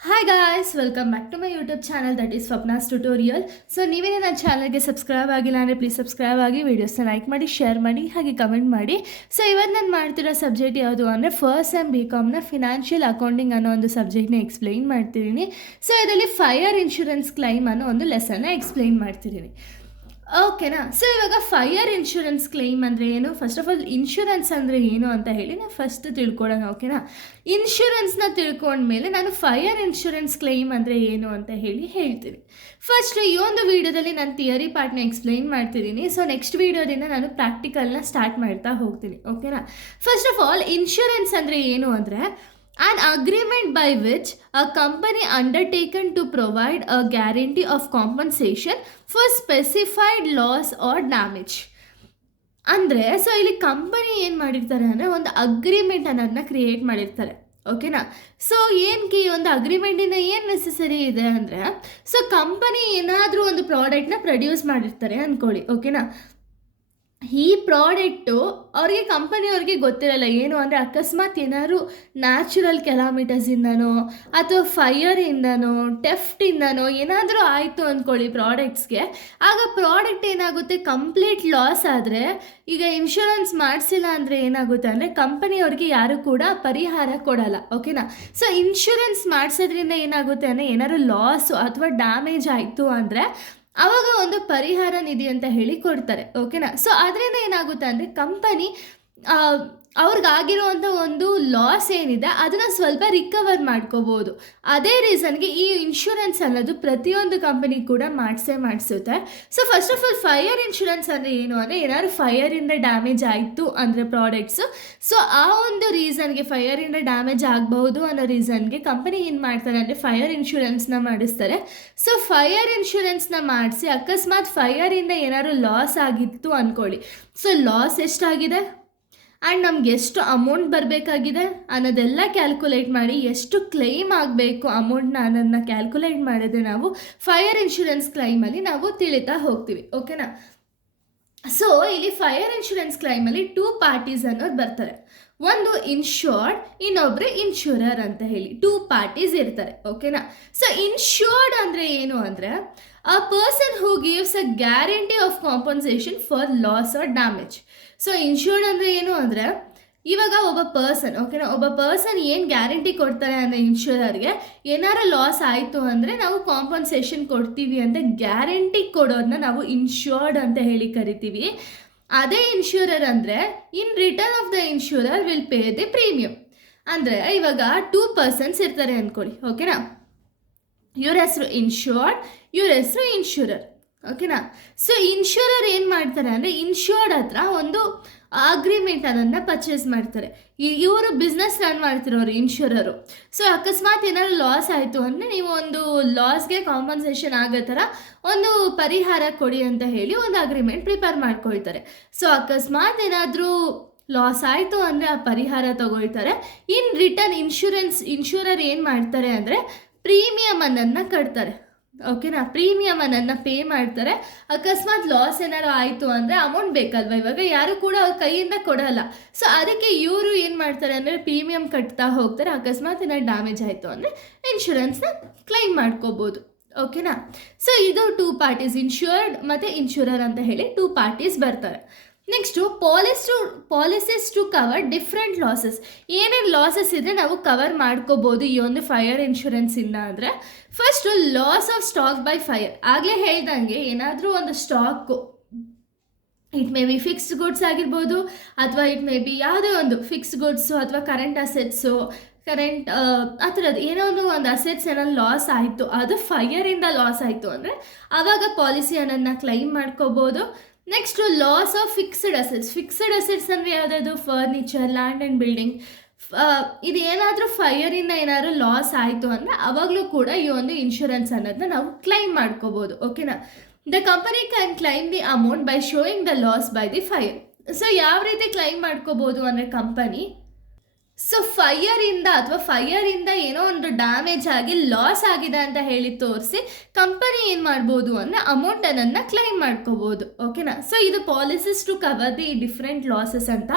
Hi guys, welcome back to my YouTube channel that is Swapna's tutorial. So ನೀವೇನೇ ನನ್ನ ಚಾನಲ್ಗೆ subscribe ಆಗಿಲ್ಲ ಅಂದರೆ ಪ್ಲೀಸ್ ಸಬ್ಸ್ಕ್ರೈಬ್ ಆಗಿ, ವೀಡಿಯೋಸ್ನ ಲೈಕ್ ಮಾಡಿ, ಶೇರ್ ಮಾಡಿ, ಹಾಗೆ ಕಮೆಂಟ್ ಮಾಡಿ. ಸೊ ಇವತ್ತು ನಾನು ಮಾಡ್ತಿರೋ ಸಬ್ಜೆಕ್ಟ್ ಯಾವುದು ಅಂದರೆ first sem BCom financial accounting ಅನ್ನೋ ಒಂದು ಸಬ್ಜೆಕ್ಟ್ನ ಎಕ್ಸ್ಪ್ಲೈನ್ ಮಾಡ್ತಿದ್ದೀನಿ. ಸೊ ಇದರಲ್ಲಿ ಫೈರ್ ಇನ್ಶೂರೆನ್ಸ್ ಕ್ಲೈಮ್ ಅನ್ನೋ ಒಂದು ಲೆಸನ್ನ ಎಕ್ಸ್ಪ್ಲೈನ್ ಮಾಡ್ತಿದ್ದೀನಿ. ಓಕೆನಾ. ಸೊ ಇವಾಗ ಫೈರ್ ಇನ್ಶೂರೆನ್ಸ್ ಕ್ಲೈಮ್ ಅಂದರೆ ಏನು, ಫಸ್ಟ್ ಆಫ್ ಆಲ್ ಇನ್ಶೂರೆನ್ಸ್ ಅಂದರೆ ಏನು ಅಂತ ಹೇಳಿ ನಾನು ಫಸ್ಟ್ ತಿಳ್ಕೊಳ್ಳೋಣ. ಓಕೆನಾ. ಇನ್ಶೂರೆನ್ಸ್ನ ತಿಳ್ಕೊಂಡ್ಮೇಲೆ ನಾನು ಫೈರ್ ಇನ್ಶೂರೆನ್ಸ್ ಕ್ಲೈಮ್ ಅಂದರೆ ಏನು ಅಂತ ಹೇಳ್ತೀನಿ. ಫಸ್ಟ್ ಈ ಒಂದು ವೀಡಿಯೋದಲ್ಲಿ ನಾನು ಥಿಯರಿ ಪಾರ್ಟ್ನ ಎಕ್ಸ್ಪ್ಲೈನ್ ಮಾಡ್ತಿದ್ದೀನಿ. ಸೊ ನೆಕ್ಸ್ಟ್ ವೀಡಿಯೋದಿಂದ ನಾನು ಪ್ರಾಕ್ಟಿಕಲ್ನ ಸ್ಟಾರ್ಟ್ ಮಾಡ್ತಾ ಹೋಗ್ತೀನಿ. ಓಕೆನಾ. ಫಸ್ಟ್ ಆಫ್ ಆಲ್ ಇನ್ಶೂರೆನ್ಸ್ ಅಂದರೆ ಏನು ಅಂದರೆ an agreement by which a company undertaken to provide a guarantee of compensation for specified loss or damage. ಅಂದರೆ ಸೊ ಇಲ್ಲಿ ಕಂಪನಿ ಏನು ಮಾಡಿರ್ತಾರೆ ಅಂದರೆ ಒಂದು ಅಗ್ರಿಮೆಂಟ್ ಅನ್ನೋದನ್ನ ಕ್ರಿಯೇಟ್ ಮಾಡಿರ್ತಾರೆ. ಓಕೆನಾ. ಸೊ ಏನಕ್ಕೆ ಈ ಒಂದು ಅಗ್ರಿಮೆಂಟಿಂದ ಏನು ನೆಸೆಸರಿ ಇದೆ ಅಂದರೆ, ಸೊ ಕಂಪನಿ ಏನಾದರೂ ಒಂದು ಪ್ರಾಡಕ್ಟ್ನ ಪ್ರೊಡ್ಯೂಸ್ ಮಾಡಿರ್ತಾರೆ ಅಂದ್ಕೊಳ್ಳಿ. ಓಕೆನಾ. ಈ ಪ್ರಾಡಕ್ಟು ಅವ್ರಿಗೆ ಕಂಪನಿಯವ್ರಿಗೆ ಗೊತ್ತಿರಲ್ಲ. ಏನು ಅಂದರೆ ಅಕಸ್ಮಾತ್ ಏನಾದ್ರು ನ್ಯಾಚುರಲ್ ಕೆಲಾಮಿಟಸಿಂದನೋ ಅಥವಾ ಫೈರಿಂದನೋ ಟೆಫ್ಟಿಂದನೋ ಏನಾದರೂ ಆಯಿತು ಅಂದ್ಕೊಳ್ಳಿ ಪ್ರಾಡಕ್ಟ್ಸ್ಗೆ, ಆಗ ಪ್ರಾಡಕ್ಟ್ ಏನಾಗುತ್ತೆ, ಕಂಪ್ಲೀಟ್ ಲಾಸ್ ಆದರೆ ಈಗ ಇನ್ಶೂರೆನ್ಸ್ ಮಾಡಿಸಿಲ್ಲ ಅಂದರೆ ಏನಾಗುತ್ತೆ ಅಂದರೆ ಕಂಪನಿಯವ್ರಿಗೆ ಯಾರು ಕೂಡ ಪರಿಹಾರ ಕೊಡಲ್ಲ. ಓಕೆನಾ. ಸೊ ಇನ್ಶೂರೆನ್ಸ್ ಮಾಡಿಸೋದ್ರಿಂದ ಏನಾಗುತ್ತೆ ಅಂದರೆ ಏನಾದ್ರು ಲಾಸು ಅಥವಾ ಡ್ಯಾಮೇಜ್ ಆಯಿತು ಅಂದರೆ ಆವಾಗ ಒಂದು ಪರಿಹಾರ ನಿಧಿ ಅಂತ ಹೇಳಿ ಕೊಡ್ತಾರೆ. ಓಕೆನಾ. ಸೊ ಅದರಿಂದ ಏನಾಗುತ್ತೆ ಅಂದರೆ ಕಂಪನಿ ಅವ್ರಿಗಾಗಿರುವಂಥ ಒಂದು ಲಾಸ್ ಏನಿದೆ ಅದನ್ನು ಸ್ವಲ್ಪ ರಿಕವರ್ ಮಾಡ್ಕೋಬೋದು. ಅದೇ ರೀಸನ್ಗೆ ಈ ಇನ್ಶೂರೆನ್ಸ್ ಅನ್ನೋದು ಪ್ರತಿಯೊಂದು ಕಂಪನಿ ಕೂಡ ಮಾಡಿಸುತ್ತೆ. So first of all fire insurance ಅಂದರೆ ಏನು ಅಂದರೆ ಏನಾದ್ರು ಫೈರಿಂದ ಡ್ಯಾಮೇಜ್ ಆಯಿತು ಅಂದರೆ ಪ್ರಾಡಕ್ಟ್ಸು, ಸೊ ಆ ಒಂದು ರೀಸನ್ಗೆ ಫೈರಿಂದ ಡ್ಯಾಮೇಜ್ ಆಗಬಹುದು ಅನ್ನೋ ರೀಸನ್ಗೆ ಕಂಪನಿ ಏನು ಮಾಡ್ತಾರೆ ಅಂದರೆ ಫೈರ್ ಇನ್ಶೂರೆನ್ಸ್ನ ಮಾಡಿಸ್ತಾರೆ. ಸೊ ಫೈರ್ ಇನ್ಶೂರೆನ್ಸ್ನ ಮಾಡಿಸಿ ಅಕಸ್ಮಾತ್ ಫೈರಿಂದ ಏನಾದ್ರು ಲಾಸ್ ಆಗಿತ್ತು ಅಂದ್ಕೊಳ್ಳಿ. ಸೊ ಲಾಸ್ ಎಷ್ಟಾಗಿದೆ ಆ್ಯಂಡ್ ನಮ್ಗೆ ಎಷ್ಟು ಅಮೌಂಟ್ ಬರಬೇಕಾಗಿದೆ ಅನ್ನೋದೆಲ್ಲ ಕ್ಯಾಲ್ಕುಲೇಟ್ ಮಾಡಿ ಎಷ್ಟು ಕ್ಲೈಮ್ ಆಗಬೇಕು ಅಮೌಂಟ್ನ ಅನ್ನೋದನ್ನ ಕ್ಯಾಲ್ಕುಲೇಟ್ ಮಾಡಿದ್ರೆ ನಾವು ಫೈರ್ ಇನ್ಶೂರೆನ್ಸ್ ಕ್ಲೈಮಲ್ಲಿ ನಾವು ತಿಳಿತಾ ಹೋಗ್ತೀವಿ. ಓಕೆನಾ. ಸೊ ಇಲ್ಲಿ ಫೈರ್ ಇನ್ಶೂರೆನ್ಸ್ ಕ್ಲೈಮಲ್ಲಿ 2 ಪಾರ್ಟೀಸ್ ಅನ್ನೋದು ಬರ್ತಾರೆ. ಒಂದು ಇನ್ಶೂರ್ಡ್, ಇನ್ನೊಬ್ಬರು ಇನ್ಶೂರರ್ ಅಂತ ಹೇಳಿ 2 ಪಾರ್ಟೀಸ್ ಇರ್ತಾರೆ. ಓಕೆನಾ. ಸೊ ಇನ್ಶೂರ್ಡ್ ಅಂದರೆ ಏನು ಅಂದರೆ a person who gives a guarantee of compensation for loss or damage. So insured ಅಂದರೆ ಏನು ಅಂದರೆ ಇವಾಗ ಒಬ್ಬ ಪರ್ಸನ್, ಓಕೆನಾ, ಒಬ್ಬ ಪರ್ಸನ್ ಏನು ಗ್ಯಾರಂಟಿ ಕೊಡ್ತಾರೆ ಅಂದರೆ ಇನ್ಶೂರರ್ಗೆ ಏನಾರು ಲಾಸ್ ಆಯಿತು ಅಂದರೆ ನಾವು ಕಾಂಪನ್ಸೇಷನ್ ಕೊಡ್ತೀವಿ ಅಂತ ಗ್ಯಾರಂಟಿ ಕೊಡೋದನ್ನ ನಾವು ಇನ್ಶೂರ್ಡ್ ಅಂತ ಹೇಳಿ ಕರಿತೀವಿ. ಅದೇ ಇನ್ಶೂರರ್ ಅಂದರೆ in return of the insurer will pay the premium. ಅಂದರೆ ಇವಾಗ 2 ಪರ್ಸನ್ಸ್ ಇರ್ತಾರೆ ಅಂದ್ಕೊಳ್ಳಿ. ಓಕೆನಾ. ಇವ್ರ ಹೆಸರು ಇನ್ಶೂರ್ಡ್, ಇವ್ರ ಹೆಸರು ಇನ್ಶೂರರ್. ಓಕೆನಾ. ಸೊ ಇನ್ಶೂರರ್ ಏನು ಮಾಡ್ತಾರೆ ಅಂದರೆ ಇನ್ಶೂರ್ಡ್ ಹತ್ರ ಒಂದು ಅಗ್ರಿಮೆಂಟ್ ಅದನ್ನು ಪರ್ಚೇಸ್ ಮಾಡ್ತಾರೆ. ಇವರು ಬಿಸ್ನೆಸ್ ರನ್ ಮಾಡ್ತಿರೋರು ಇನ್ಶೂರರು. ಸೊ ಅಕಸ್ಮಾತ್ ಏನಾದ್ರು ಲಾಸ್ ಆಯಿತು ಅಂದರೆ ನೀವು ಒಂದು ಲಾಸ್ಗೆ ಕಾಂಪನ್ಸೇಷನ್ ಆಗೋ ಥರ ಒಂದು ಪರಿಹಾರ ಕೊಡಿ ಅಂತ ಹೇಳಿ ಒಂದು ಅಗ್ರಿಮೆಂಟ್ ಪ್ರಿಪೇರ್ ಮಾಡ್ಕೊಳ್ತಾರೆ. ಸೊ ಅಕಸ್ಮಾತ್ ಏನಾದರೂ ಲಾಸ್ ಆಯಿತು ಅಂದರೆ ಆ ಪರಿಹಾರ ತಗೊಳ್ತಾರೆ. ಇನ್ ರಿಟರ್ನ್ ಇನ್ಶೂರರ್ ಏನು ಮಾಡ್ತಾರೆ ಅಂದರೆ ಪ್ರೀಮಿಯಮ್ ಅನ್ನನ್ನು ಕಟ್ತಾರೆ. ಓಕೆನಾ. ಪ್ರೀಮಿಯಮ್ ಅನ್ನನ್ನು ಪೇ ಮಾಡ್ತಾರೆ. ಅಕಸ್ಮಾತ್ ಲಾಸ್ ಏನಾರು ಆಯಿತು ಅಂದರೆ ಅಮೌಂಟ್ ಬೇಕಲ್ವ, ಇವಾಗ ಯಾರು ಕೂಡ ಅವ್ರ ಕೈಯಿಂದ ಕೊಡಲ್ಲ. ಸೊ ಅದಕ್ಕೆ ಇವರು ಏನು ಮಾಡ್ತಾರೆ ಅಂದರೆ ಪ್ರೀಮಿಯಮ್ ಕಟ್ತಾ ಹೋಗ್ತಾರೆ. ಅಕಸ್ಮಾತ್ ಏನಾರು ಡ್ಯಾಮೇಜ್ ಆಯಿತು ಅಂದರೆ ಇನ್ಶೂರೆನ್ಸ್ನ ಕ್ಲೈಮ್ ಮಾಡ್ಕೋಬೋದು. ಓಕೆನಾ. ಸೊ ಇದು 2 ಪಾರ್ಟೀಸ್, ಇನ್ಶೂರ್ಡ್ ಮತ್ತು ಇನ್ಶೂರರ್ ಅಂತ ಹೇಳಿ 2 ಪಾರ್ಟೀಸ್ ಬರ್ತಾರೆ. Next policies to cover different losses. ಏನೇನು ಲಾಸಸ್ ಇದ್ದರೆ ನಾವು ಕವರ್ ಮಾಡ್ಕೋಬೋದು ಈ ಒಂದು ಫೈರ್ ಇನ್ಶೂರೆನ್ಸಿಂದ ಅಂದರೆ first loss of stock by fire. ಆಗಲೇ ಹೇಳ್ದಂಗೆ ಏನಾದರೂ ಒಂದು stock, it may be fixed goods ಆಗಿರ್ಬೋದು ಅಥವಾ ಇಟ್ ಮೇ ಬಿ ಯಾವುದೇ ಒಂದು ಫಿಕ್ಸ್ಡ್ ಗುಡ್ಸು ಅಥವಾ ಕರೆಂಟ್ ಅಸೆಟ್ಸು, ಆ ಥರದ್ದು ಏನೋ ಒಂದು ಅಸೆಟ್ಸ್ ಏನಾದ್ರು ಲಾಸ್ ಆಯಿತು, ಅದು ಫೈರಿಂದ ಲಾಸ್ ಆಯಿತು ಅಂದರೆ ಆವಾಗ ಪಾಲಿಸಿ ಅನ್ನೋದನ್ನ ಕ್ಲೈಮ್ ಮಾಡ್ಕೋಬೋದು. Next loss of fixed assets ಅಂದರೆ ಯಾವುದಾದ್ರು ಫರ್ನಿಚರ್, ಲ್ಯಾಂಡ್ ಆ್ಯಂಡ್ ಬಿಲ್ಡಿಂಗ್, ಇದು ಏನಾದರೂ ಫೈರಿಂದ ಏನಾದರೂ ಲಾಸ್ ಆಯಿತು ಅಂದರೆ ಆವಾಗಲೂ ಕೂಡ ಈ ಒಂದು ಇನ್ಶೂರೆನ್ಸ್ ಅನ್ನೋದನ್ನ ನಾವು ಕ್ಲೈಮ್ ಮಾಡ್ಕೋಬೋದು. ಓಕೆನಾ. The company can claim the amount by showing the loss by the fire. So ಯಾವ ರೀತಿ ಕ್ಲೈಮ್ ಮಾಡ್ಕೋಬೋದು ಅಂದರೆ ಕಂಪನಿ, ಸೊ ಫೈರಿಂದ ಏನೋ ಒಂದು ಡ್ಯಾಮೇಜ್ ಆಗಿ ಲಾಸ್ ಆಗಿದೆ ಅಂತ ಹೇಳಿ ತೋರಿಸಿ ಕಂಪನಿ ಏನು ಮಾಡ್ಬೋದು ಅಂದರೆ ಅಮೌಂಟನ್ನು ಕ್ಲೈಮ್ ಮಾಡ್ಕೋಬೋದು. ಓಕೆನಾ? ಸೊ ಇದು policies to cover the different losses ಅಂತ.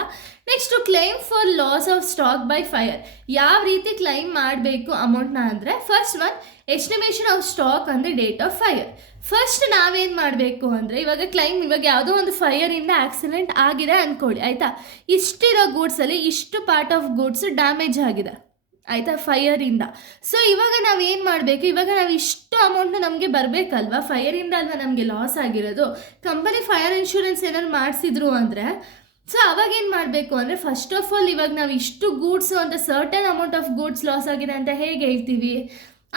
Next claim for loss of stock by fire. ಯಾವ ರೀತಿ ಕ್ಲೈಮ್ ಮಾಡಬೇಕು ಅಮೌಂಟ್ನ ಅಂದರೆ, first one estimation of stock on the date of fire. First ನಾವೇನು ಮಾಡಬೇಕು ಅಂದರೆ, ಇವಾಗ ಯಾವುದೋ ಒಂದು ಫೈರಿಂದ ಆಕ್ಸಿಡೆಂಟ್ ಆಗಿದೆ ಅಂದ್ಕೊಳ್ಳಿ, ಆಯಿತಾ? ಇಷ್ಟಿರೋ ಗೂಡ್ಸಲ್ಲಿ ಇಷ್ಟು ಪಾರ್ಟ್ ಆಫ್ ಗೂಡ್ಸ್ ಡ್ಯಾಮೇಜ್ ಆಗಿದೆ, ಆಯಿತಾ, ಫೈರಿಂದ. ಸೊ ಇವಾಗ ನಾವೇನು ಮಾಡಬೇಕು, ಇವಾಗ ನಾವು ಇಷ್ಟು ಅಮೌಂಟ್ನ ನಮಗೆ ಬರಬೇಕಲ್ವಾ, ಫೈರಿಂದ ಅಲ್ವಾ ನಮಗೆ ಲಾಸ್ ಆಗಿರೋದು. ಕಂಪನಿ ಫೈರ್ ಇನ್ಶೂರೆನ್ಸ್ ಏನಾದ್ರು ಮಾಡಿಸಿದ್ರು ಅಂದರೆ, ಸೊ ಅವಾಗೇನು ಮಾಡಬೇಕು ಅಂದರೆ, ಫಸ್ಟ್ ಆಫ್ ಆಲ್ ಇವಾಗ ನಾವು ಇಷ್ಟು ಗೂಡ್ಸು ಅಂತ certain amount of goods loss ಆಗಿದೆ ಅಂತ ಹೇಗೆ ಹೇಳ್ತೀವಿ,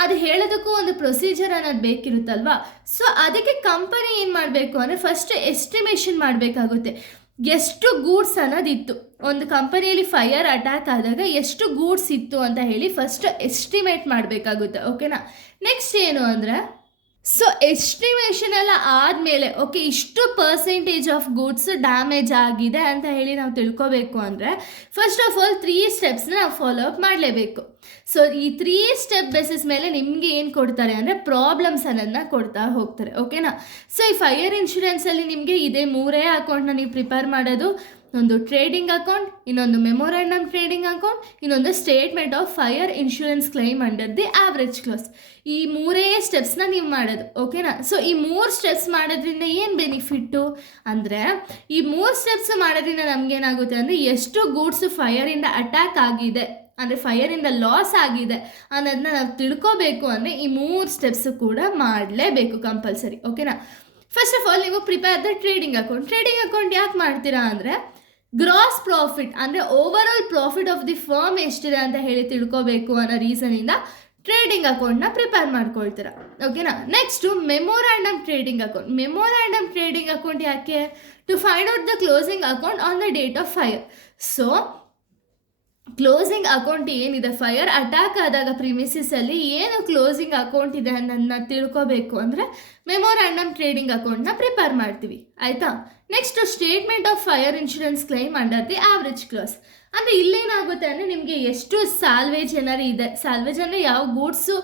ಅದು ಹೇಳೋದಕ್ಕೂ ಒಂದು ಪ್ರೊಸೀಜರ್ ಅನ್ನೋದು ಬೇಕಿರುತ್ತಲ್ವಾ. ಸೊ ಅದಕ್ಕೆ ಕಂಪನಿ ಏನು ಮಾಡಬೇಕು ಅಂದರೆ, ಫಸ್ಟ್ ಎಸ್ಟಿಮೇಷನ್ ಮಾಡಬೇಕಾಗುತ್ತೆ. ಎಷ್ಟು ಗೂಡ್ಸ್ ಅನ್ನೋದಿತ್ತು ಒಂದು ಕಂಪನಿಯಲ್ಲಿ ಫೈರ್ ಅಟ್ಯಾಕ್ ಆದಾಗ, ಎಷ್ಟು ಗೂಡ್ಸ್ ಇತ್ತು ಅಂತ ಹೇಳಿ ಫಸ್ಟ್ ಎಸ್ಟಿಮೇಟ್ ಮಾಡಬೇಕಾಗುತ್ತೆ. ಓಕೆನಾ? ನೆಕ್ಸ್ಟ್ ಏನು ಅಂದರೆ, ಸೊ ಎಸ್ಟಿಮೇಷನ್ ಎಲ್ಲ ಆದಮೇಲೆ ಓಕೆ ಇಷ್ಟು ಪರ್ಸೆಂಟೇಜ್ ಆಫ್ ಗೂಡ್ಸ್ ಡ್ಯಾಮೇಜ್ ಆಗಿದೆ ಅಂತ ಹೇಳಿ ನಾವು ತಿಳ್ಕೊಬೇಕು ಅಂದರೆ, ಫಸ್ಟ್ ಆಫ್ ಆಲ್ 3 ಸ್ಟೆಪ್ಸ್ನ ನಾವು ಫಾಲೋ ಅಪ್ ಮಾಡಲೇಬೇಕು. ಸೊ ಈ 3 ಸ್ಟೆಪ್ ಬೇಸಿಸ್ ಮೇಲೆ ನಿಮಗೆ ಏನು ಕೊಡ್ತಾರೆ ಅಂದರೆ ಪ್ರಾಬ್ಲಮ್ಸ್ ಅನ್ನೋದನ್ನ ಕೊಡ್ತಾ ಹೋಗ್ತಾರೆ. ಓಕೆನಾ? ಸೊ ಈ ಫೈರ್ ಇನ್ಶೂರೆನ್ಸಲ್ಲಿ ನಿಮಗೆ ಇದೇ 3 ಅಕೌಂಟ್ನ ನೀವು ಪ್ರಿಪೇರ್ ಮಾಡೋದು. ಒಂದು ಟ್ರೇಡಿಂಗ್ ಅಕೌಂಟ್, ಇನ್ನೊಂದು ಮೆಮೊರಾಂಡಮ್ ಟ್ರೇಡಿಂಗ್ ಅಕೌಂಟ್, ಇನ್ನೊಂದು statement of fire insurance claim under the average clause. ಈ 3 ಸ್ಟೆಪ್ಸ್ನ ನೀವು ಮಾಡೋದು. ಓಕೆನಾ? ಸೊ ಈ 3 ಸ್ಟೆಪ್ಸ್ ಮಾಡೋದ್ರಿಂದ ಏನು ಬೆನಿಫಿಟ್ಟು ಅಂದರೆ, ಈ 3 ಸ್ಟೆಪ್ಸ್ ಮಾಡೋದ್ರಿಂದ ನಮಗೇನಾಗುತ್ತೆ ಅಂದರೆ, ಎಷ್ಟು ಗೂಡ್ಸು ಫೈರಿಂದ ಅಟ್ಯಾಕ್ ಆಗಿದೆ ಅಂದರೆ ಫೈರಿಂದ ಲಾಸ್ ಆಗಿದೆ ಅನ್ನೋದನ್ನ ನಾವು ತಿಳ್ಕೋಬೇಕು ಅಂದರೆ ಈ 3 ಸ್ಟೆಪ್ಸು ಕೂಡ ಮಾಡಲೇಬೇಕು ಕಂಪಲ್ಸರಿ. ಓಕೆನಾ? ಫಸ್ಟ್ ಆಫ್ ಆಲ್ ನೀವು ಪ್ರಿಪೇರ್ ದ ಟ್ರೇಡಿಂಗ್ ಅಕೌಂಟ್ ಯಾಕೆ ಮಾಡ್ತೀರಾ ಅಂದರೆ, ಗ್ರಾಸ್ ಪ್ರಾಫಿಟ್ ಅಂದರೆ over all profit of the firm ಎಷ್ಟಿದೆ ಅಂತ ಹೇಳಿ ತಿಳ್ಕೋಬೇಕು ಅನ್ನೋ ರೀಸನಿಂದ ಟ್ರೇಡಿಂಗ್ ಅಕೌಂಟ್ನ ಪ್ರಿಪೇರ್ ಮಾಡ್ಕೊಳ್ತೀರಾ. ಓಕೆನಾ? ನೆಕ್ಸ್ಟು ಮೆಮೊರಾಂಡಮ್ ಟ್ರೇಡಿಂಗ್ ಅಕೌಂಟ್ ಯಾಕೆ, to find out the closing account on the date of fire. So closing account ಏನಿದೆ, ಫೈರ್ ಅಟ್ಯಾಕ್ ಆದಾಗ ಪ್ರಿಮಿಸಿಸಲ್ಲಿ ಏನು ಕ್ಲೋಸಿಂಗ್ ಅಕೌಂಟ್ ಇದೆ ಅನ್ನೋದನ್ನ ತಿಳ್ಕೋಬೇಕು ಅಂದರೆ ಮೆಮೊರಾಂಡಮ್ ಟ್ರೇಡಿಂಗ್ ಅಕೌಂಟ್ನ ಪ್ರಿಪೇರ್ ಮಾಡ್ತೀವಿ, ಆಯಿತಾ? Next statement of fire insurance claim under the average clause. ಅಂದರೆ ಇಲ್ಲೇನಾಗುತ್ತೆ ಅಂದರೆ, ನಿಮಗೆ ಎಷ್ಟು ಸ್ಯಾಲ್ವೇಜ್ ಏನಾರು ಇದೆ, ಸ್ಯಾಲ್ವೇಜ್ ಅಂದರೆ ಯಾವ ಗೂಡ್ಸು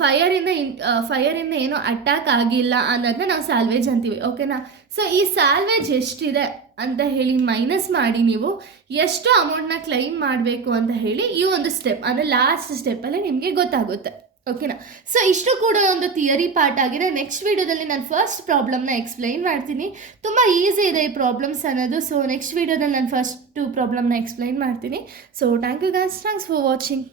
ಫೈರಿಂದ ಏನೋ ಅಟ್ಯಾಕ್ ಆಗಿಲ್ಲ ಅನ್ನೋದನ್ನ ನಾವು ಸ್ಯಾಲ್ವೇಜ್ ಅಂತೀವಿ. ಓಕೆನಾ? ಸೊ ಈ ಸ್ಯಾಲ್ವೇಜ್ ಎಷ್ಟಿದೆ ಅಂತ ಹೇಳಿ ಮೈನಸ್ ಮಾಡಿ ನೀವು ಎಷ್ಟು ಅಮೌಂಟ್ನ ಕ್ಲೈಮ್ ಮಾಡಬೇಕು ಅಂತ ಹೇಳಿ ಈ ಒಂದು ಸ್ಟೆಪ್ ಅಂದರೆ ಲಾಸ್ಟ್ ಸ್ಟೆಪ್ಪಲ್ಲೇ ನಿಮಗೆ ಗೊತ್ತಾಗುತ್ತೆ. ಓಕೆನಾ? ಸೊ ಇಷ್ಟು ಕೂಡ ಒಂದು ಥಿಯರಿ ಪಾರ್ಟ್ ಆಗಿದೆ. ನೆಕ್ಸ್ಟ್ ವೀಡಿಯೋದಲ್ಲಿ ನಾನು ಫಸ್ಟ್ ಪ್ರಾಬ್ಲಮ್ನ ಎಕ್ಸ್ಪ್ಲೈನ್ ಮಾಡ್ತೀನಿ. ತುಂಬ ಈಸಿ ಇದೆ ಈ ಪ್ರಾಬ್ಲಮ್ಸ್ ಅನ್ನೋದು. ಸೊ ನೆಕ್ಸ್ಟ್ ವೀಡಿಯೋದಲ್ಲಿ ನಾನು ಫಸ್ಟ್ 2 ಪ್ರಾಬ್ಲಮ್ನ ಎಕ್ಸ್ಪ್ಲೈನ್ ಮಾಡ್ತೀನಿ. So thank you guys, thanks for watching.